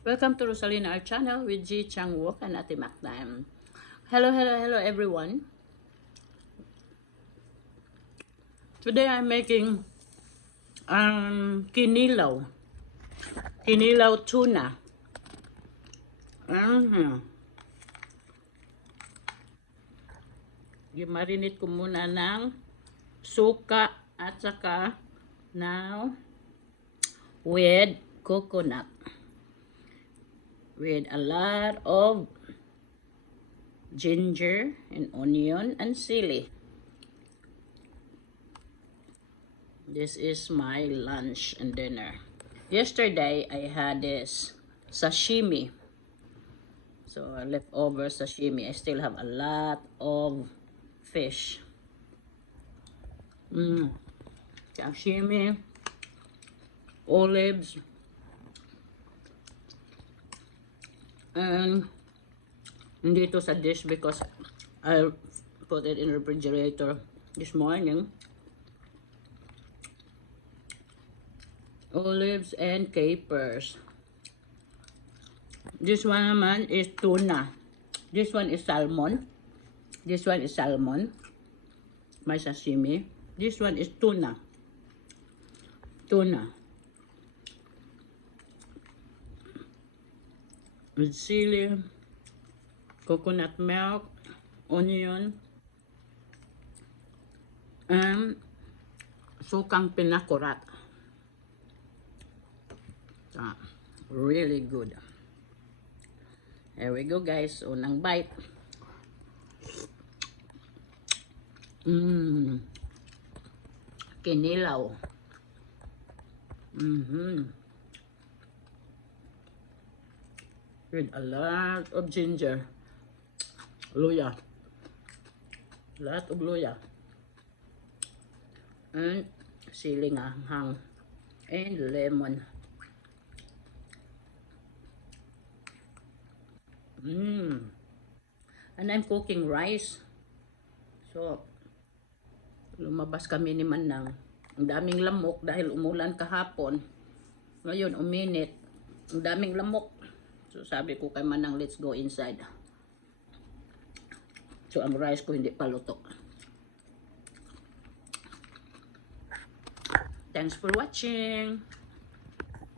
Welcome to Rosalina Art Channel with G Chang Wook and Ate Macdam. Hello everyone. Today I'm making kinilaw. Kinilaw tuna. I-marinate ko muna ng suka at saka now with coconut. With a lot of ginger and onion and chili. This is my lunch and dinner. Yesterday I had this sashimi. So leftover sashimi. I still have a lot of fish. Sashimi, olives, and hindi ito sa dish because I put it in the refrigerator this morning. Olives and capers. This one naman is tuna. This one is salmon. This one is salmon. My sashimi. This one is tuna. Tuna. With chili, coconut milk, onion, and sukang pinakurat. Really good. Here we go guys. Unang bite. Kinilaw. With a lot of ginger. Luya. Lot of luya. And siling hang. And lemon. And I'm cooking rice. So, lumabas kami ni Manang. Ang daming lamok dahil umulan kahapon. Ngayon, uminit. Ang daming lamok. So, sabi ko kay Manang, let's go inside. So, ang rice ko hindi pa luto. Thanks for watching.